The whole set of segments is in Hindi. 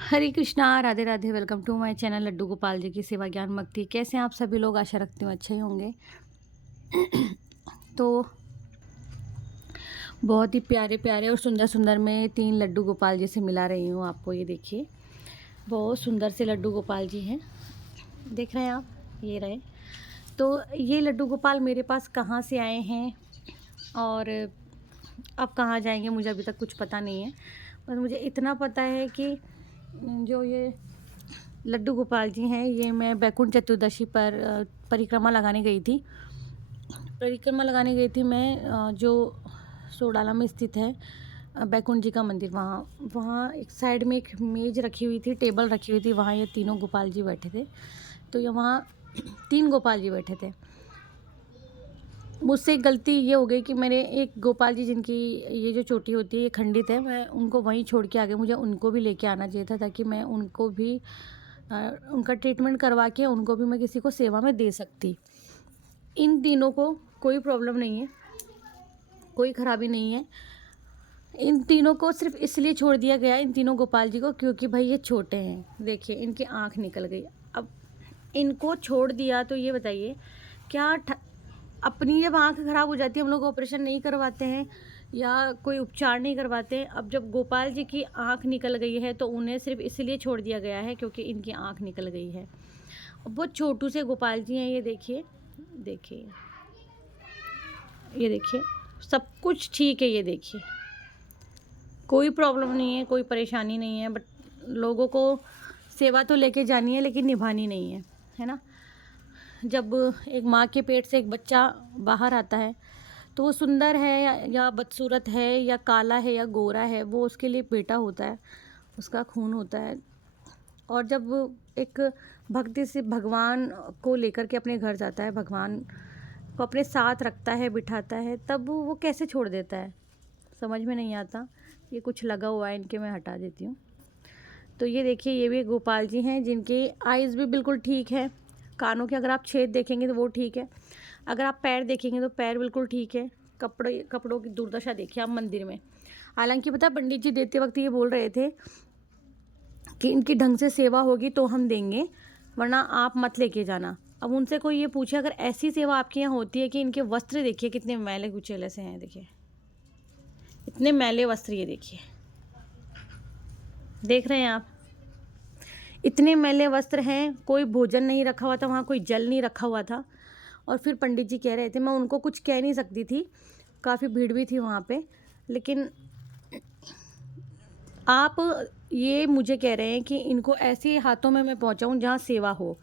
Hare Krishna, Radhe Radhe. Welcome to my channel Laddu Gopal ji की सेवा ज्ञान भक्ति। कैसे हैं आप सभी लोग? आशा रखती हूँ अच्छे ही होंगे। तो बहुत ही प्यारे प्यारे और सुंदर सुंदर मैं 3 लड्डू गोपाल जी से मिला रही हूँ आपको। ये देखिए, बहुत सुंदर से लड्डू गोपाल जी हैं। देख रहे हैं आप? ये रहे। तो ये लड्डू गोपाल मेरे पास कहाँ से आए हैं और अब कहाँ जाएंगे, मुझे अभी तक कुछ पता नहीं है। बस मुझे इतना पता है कि जो ये लड्डू गोपाल जी हैं, ये मैं बैकुंठ चतुर्दशी पर परिक्रमा लगाने गई थी। जो सोडाला में स्थित है बैकुंठ जी का मंदिर। वहाँ वहाँ एक साइड में एक मेज रखी हुई थी, टेबल रखी हुई थी। वहाँ ये तीनों गोपाल जी बैठे थे। तो ये वहाँ 3 गोपाल जी बैठे थे। मुझसे एक गलती ये हो गई कि मेरे एक गोपाल जी, जिनकी ये जो चोटी होती है ये खंडित है, मैं उनको वहीं छोड़ के आ गई। मुझे उनको भी लेके आना चाहिए था, ताकि मैं उनको भी उनका ट्रीटमेंट करवा के उनको भी मैं किसी को सेवा में दे सकती। इन तीनों को कोई प्रॉब्लम नहीं है, कोई खराबी नहीं है। इन तीनों को सिर्फ इसलिए छोड़ दिया गया, इन तीनों गोपाल जी को, क्योंकि भाई ये छोटे हैं। देखिए, इनकी आँख निकल गई। अब इनको छोड़ दिया तो ये बताइए, क्या अपनी जब आँख खराब हो जाती है, हम लोग ऑपरेशन नहीं करवाते हैं या कोई उपचार नहीं करवाते हैं। अब जब गोपाल जी की आँख निकल गई है तो उन्हें सिर्फ इसलिए छोड़ दिया गया है क्योंकि इनकी आँख निकल गई है। बहुत छोटू से गोपाल जी हैं। ये देखिए, देखिए, ये देखिए, सब कुछ ठीक है। ये देखिए, कोई प्रॉब्लम नहीं है, कोई परेशानी नहीं है। बट लोगों को सेवा तो लेके जानी है, लेकिन निभानी नहीं है ना। जब एक माँ के पेट से एक बच्चा बाहर आता है, तो वो सुंदर है या बदसूरत है या काला है या गोरा है, वो उसके लिए बेटा होता है, उसका खून होता है। और जब एक भक्ति से भगवान को लेकर के अपने घर जाता है, भगवान को अपने साथ रखता है, बिठाता है, तब वो कैसे छोड़ देता है, समझ में नहीं आता। ये कुछ लगा हुआ है इनके, मैं हटा देती हूँ। तो ये देखिए, ये भी गोपाल जी हैं जिनके आइज़ भी बिल्कुल ठीक है। कानों के अगर आप छेद देखेंगे तो वो ठीक है। अगर आप पैर देखेंगे तो पैर बिल्कुल ठीक है। कपड़ों की दुर्दशा देखिए आप मंदिर में। हालांकि पता, पंडित जी देते वक्त ये बोल रहे थे कि इनकी ढंग से सेवा होगी तो हम देंगे, वरना आप मत लेके जाना। अब उनसे कोई ये पूछे, अगर ऐसी सेवा आपके यहाँ होती है कि इनके वस्त्र देखिए कितने मैले कुचेले से हैं। देखिए, इतने मैले वस्त्र, ये देखिए, देख रहे हैं आप? इतने मैले वस्त्र हैं। कोई भोजन नहीं रखा हुआ था वहाँ, कोई जल नहीं रखा हुआ था। और फिर पंडित जी कह रहे थे, मैं उनको कुछ कह नहीं सकती थी, काफ़ी भीड़ भी थी वहाँ पे। लेकिन आप ये मुझे कह रहे हैं कि इनको ऐसे हाथों में मैं पहुँचाऊँ जहाँ सेवा हो,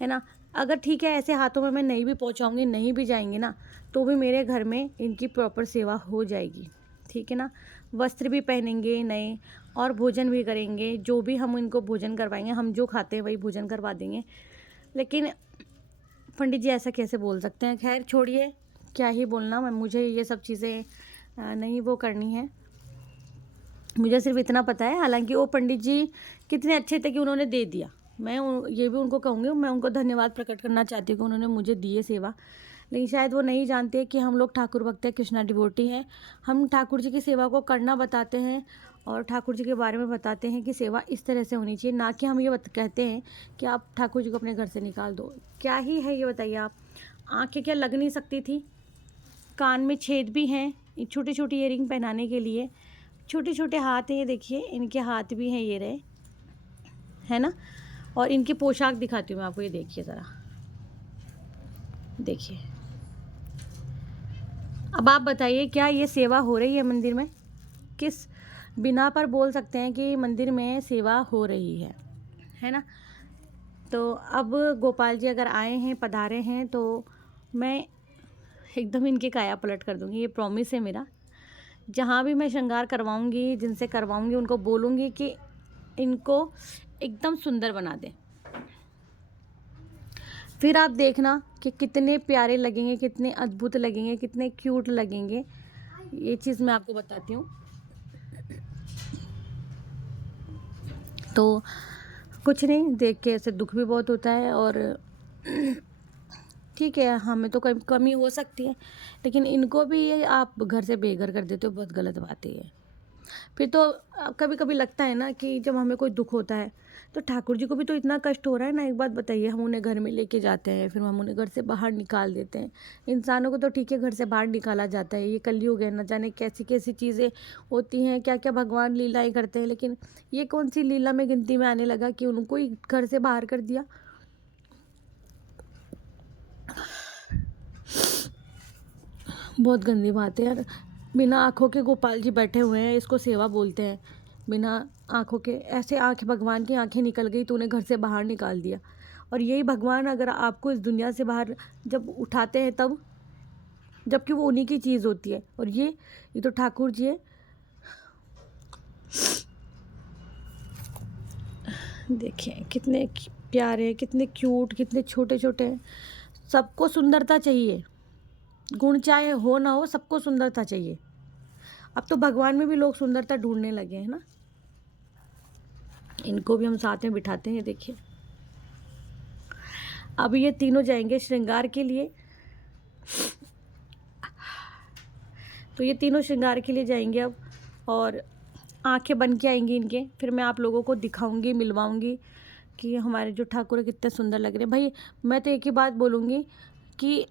है ना। अगर ठीक है, ऐसे हाथों में मैं नहीं भी पहुँचाऊँगी, नहीं भी जाएंगे ना, तो भी मेरे घर में इनकी प्रॉपर सेवा हो जाएगी, ठीक है ना। वस्त्र भी पहनेंगे नए और भोजन भी करेंगे। जो भी हम इनको भोजन करवाएंगे, हम जो खाते हैं वही भोजन करवा देंगे। लेकिन पंडित जी ऐसा कैसे बोल सकते हैं? खैर छोड़िए, क्या ही बोलना। मुझे ये सब चीज़ें नहीं वो करनी है। मुझे सिर्फ इतना पता है, हालांकि वो पंडित जी कितने अच्छे थे कि उन्होंने दे दिया। ये भी उनको कहूँगी, मैं उनको धन्यवाद प्रकट करना चाहती हूँ कि उन्होंने मुझे दिए सेवा। लेकिन शायद वो नहीं जानते कि हम लोग ठाकुर भक्त हैं, कृष्णा डिवोटी हैं। हम ठाकुर जी की सेवा को करना बताते हैं और ठाकुर जी के बारे में बताते हैं कि सेवा इस तरह से होनी चाहिए, ना कि हम ये कहते हैं कि आप ठाकुर जी को अपने घर से निकाल दो। क्या ही है ये, बताइए आप? आँखें क्या लग नहीं सकती थी? कान में छेद भी हैं छोटी छोटी इयरिंग पहनाने के लिए। छोटे छोटे हाथ हैं, ये देखिए, इनके हाथ भी हैं, ये रहे, है ना। और इनकी पोशाक दिखाती हूँ मैं आपको, ये देखिए ज़रा, देखिए। अब आप बताइए, क्या ये सेवा हो रही है मंदिर में? किस बिना पर बोल सकते हैं कि मंदिर में सेवा हो रही है ना। तो अब गोपाल जी अगर आए हैं, पधारे हैं, तो मैं एकदम इनके काया पलट कर दूँगी, ये प्रॉमिस है मेरा। जहाँ भी मैं श्रृंगार करवाऊँगी, जिनसे करवाऊँगी, उनको बोलूँगी कि इनको एकदम सुंदर बना दें। फिर आप देखना कि कितने प्यारे लगेंगे, कितने अद्भुत लगेंगे, कितने क्यूट लगेंगे। ये चीज़ मैं आपको बताती हूँ। तो कुछ नहीं, देख के ऐसे दुख भी बहुत होता है। और ठीक है, हमें तो कमी हो सकती है, लेकिन इनको भी आप घर से बेघर कर देते हो, बहुत गलत बात है ये। फिर तो कभी कभी लगता है ना कि जब हमें कोई दुख होता है तो ठाकुर जी को भी तो इतना कष्ट हो रहा है ना। एक बात बताइए, हम उन्हें घर में लेके जाते हैं, फिर हम उन्हें घर से बाहर निकाल देते हैं। इंसानों को तो ठीक है घर से बाहर निकाला जाता है, ये कलयुग है, न जाने कैसी कैसी चीज़ें होती हैं, क्या क्या भगवान लीलाएं करते हैं, लेकिन ये कौन सी लीला में गिनती में आने लगा कि उनको ही घर से बाहर कर दिया। बहुत गंदी बात है यार। बिना आँखों के गोपाल जी बैठे हुए हैं, इसको सेवा बोलते हैं। बिना आँखों के, ऐसे आँखें, भगवान की आँखें निकल गई तो उन्हें घर से बाहर निकाल दिया। और यही भगवान अगर आपको इस दुनिया से बाहर जब उठाते हैं तब, जबकि वो उन्हीं की चीज़ होती है। और ये तो ठाकुर जी है। देखिए कितने प्यारे, कितने क्यूट, कितने छोटे छोटे हैं। सबको सुंदरता चाहिए, गुण चाहे हो ना हो, सबको सुंदरता चाहिए। अब तो भगवान में भी लोग सुंदरता ढूंढने लगे हैं ना। इनको भी हम साथ में बिठाते हैं, देखिए। अब ये तीनों जाएंगे श्रृंगार के लिए, तो ये तीनों श्रृंगार के लिए जाएंगे अब। और आंखें बन के आएंगी इनके, फिर मैं आप लोगों को दिखाऊंगी, मिलवाऊंगी कि हमारे जो ठाकुर है कितने सुंदर लग रहे हैं। भाई मैं तो एक ही बात बोलूँगी कि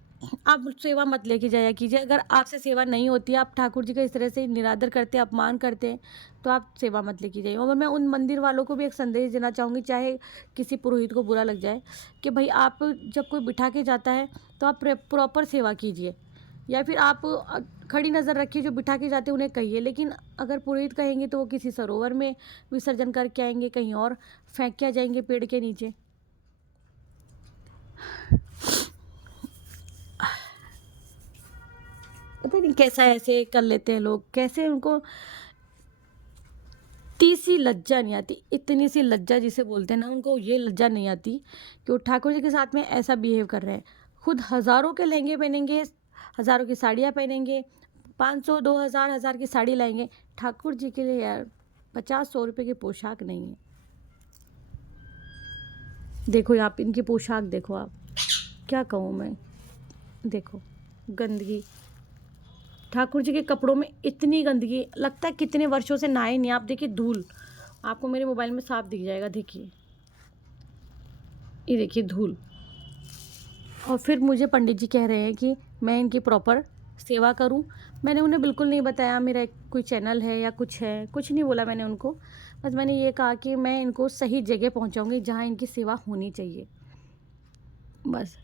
आप सेवा मत लेके जाया कीजिए। अगर आपसे सेवा नहीं होती है, आप ठाकुर जी का इस तरह से निरादर करते हैं, अपमान करते हैं, तो आप सेवा मत लेके जाइए। और मैं उन मंदिर वालों को भी एक संदेश देना चाहूँगी, चाहे किसी पुरोहित को बुरा लग जाए, कि भाई आप जब कोई बिठा के जाता है तो आप प्रॉपर सेवा कीजिए। या फिर आप खड़ी नज़र रखिए, जो बिठा के जाते हैं उन्हें कहिए। लेकिन अगर पुरोहित कहेंगे तो वो किसी सरोवर में विसर्जन करके आएंगे, कहीं और फेंक के आ जाएंगे पेड़ के नीचे। पता नहीं कैसा ऐसे कर लेते हैं लोग, कैसे उनको तीसी लज्जा नहीं आती, इतनी सी लज्जा जिसे बोलते हैं ना, उनको ये लज्जा नहीं आती कि वो ठाकुर जी के साथ में ऐसा बिहेव कर रहे हैं। खुद हज़ारों के लहंगे पहनेंगे, हज़ारों की साड़ियाँ पहनेंगे, 500 2000 हज़ार की साड़ी लाएंगे ठाकुर जी के लिए। यार 50-100 रुपये की पोशाक नहीं है। देखो आप इनकी पोशाक देखो, आप क्या कहूँ मैं। देखो गंदगी, ठाकुर जी के कपड़ों में इतनी गंदगी, लगता है कितने वर्षों से नहाए नहीं। आप देखिए धूल, आपको मेरे मोबाइल में साफ दिख जाएगा, देखिए ये देखिए धूल। और फिर मुझे पंडित जी कह रहे हैं कि मैं इनकी प्रॉपर सेवा करूं। मैंने उन्हें बिल्कुल नहीं बताया मेरा कोई चैनल है या कुछ है, कुछ नहीं बोला मैंने उनको। बस मैंने ये कहा कि मैं इनको सही जगह पहुंचाऊंगी जहां इनकी सेवा होनी चाहिए, बस।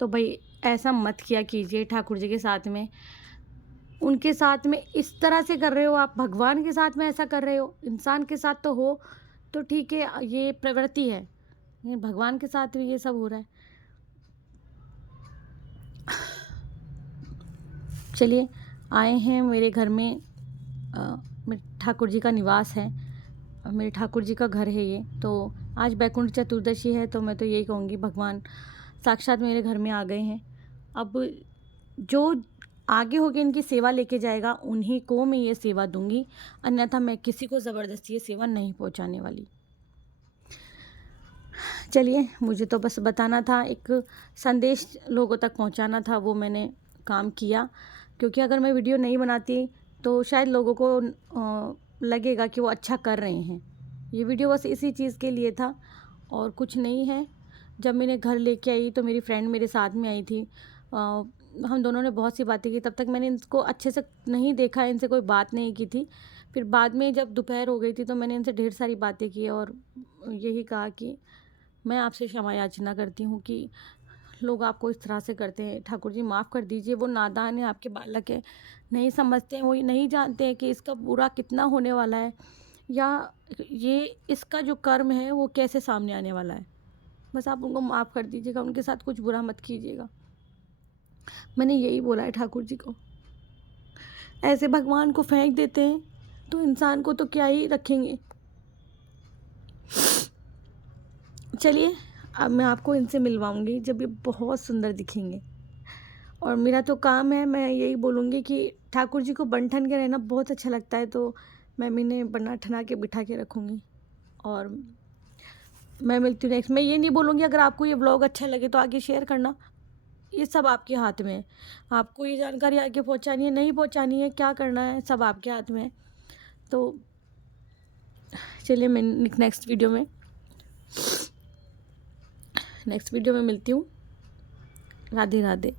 तो भाई ऐसा मत किया कीजिए ठाकुर जी के साथ में। उनके साथ में इस तरह से कर रहे हो आप, भगवान के साथ में ऐसा कर रहे हो। इंसान के साथ तो हो तो ठीक है, ये प्रवृत्ति है, लेकिन भगवान के साथ भी ये सब हो रहा है। चलिए, आए हैं मेरे घर में, मेरे ठाकुर जी का निवास है, मेरे ठाकुर जी का घर है ये। तो आज बैकुंठ चतुर्दशी है, तो मैं तो यही कहूँगी भगवान साक्षात मेरे घर में आ गए हैं। अब जो आगे होके इनकी सेवा लेके जाएगा उन्हीं को मैं ये सेवा दूंगी, अन्यथा मैं किसी को ज़बरदस्ती ये सेवा नहीं पहुंचाने वाली। चलिए, मुझे तो बस बताना था, एक संदेश लोगों तक पहुंचाना था, वो मैंने काम किया। क्योंकि अगर मैं वीडियो नहीं बनाती तो शायद लोगों को लगेगा कि वो अच्छा कर रहे हैं। ये वीडियो बस इसी चीज़ के लिए था और कुछ नहीं है। जब मैंने घर लेके आई तो मेरी फ्रेंड मेरे साथ में आई थी, हम दोनों ने बहुत सी बातें की। तब तक मैंने इनको अच्छे से नहीं देखा, इनसे कोई बात नहीं की थी। फिर बाद में जब दोपहर हो गई थी तो मैंने इनसे ढेर सारी बातें की और यही कहा कि मैं आपसे क्षमा याचना करती हूँ कि लोग आपको इस तरह से करते हैं। ठाकुर जी माफ़ कर दीजिए, वो नादान है, आपके बालक है, नहीं समझते हैं, वो नहीं जानते हैं कि इसका बुरा कितना होने वाला है, या ये इसका जो कर्म है वो कैसे सामने आने वाला है। बस आप उनको माफ़ कर दीजिएगा, उनके साथ कुछ बुरा मत कीजिएगा। मैंने यही बोला है ठाकुर जी को। ऐसे भगवान को फेंक देते हैं तो इंसान को तो क्या ही रखेंगे। चलिए, अब मैं आपको इनसे मिलवाऊंगी जब ये बहुत सुंदर दिखेंगे। और मेरा तो काम है, मैं यही बोलूँगी कि ठाकुर जी को बन ठन के रहना बहुत अच्छा लगता है, तो मैं इन्हें बना ठना के बिठा के रखूँगी। और मैं मिलती हूँ नेक्स्ट। मैं ये नहीं बोलूँगी अगर आपको ये व्लॉग अच्छा लगे तो आगे शेयर करना, ये सब आपके हाथ में है। आपको ये जानकारी आगे पहुँचानी है, नहीं पहुँचानी है, क्या करना है, सब आपके हाथ में है। तो चलिए मैं नेक्स्ट वीडियो में मिलती हूँ। राधे राधे।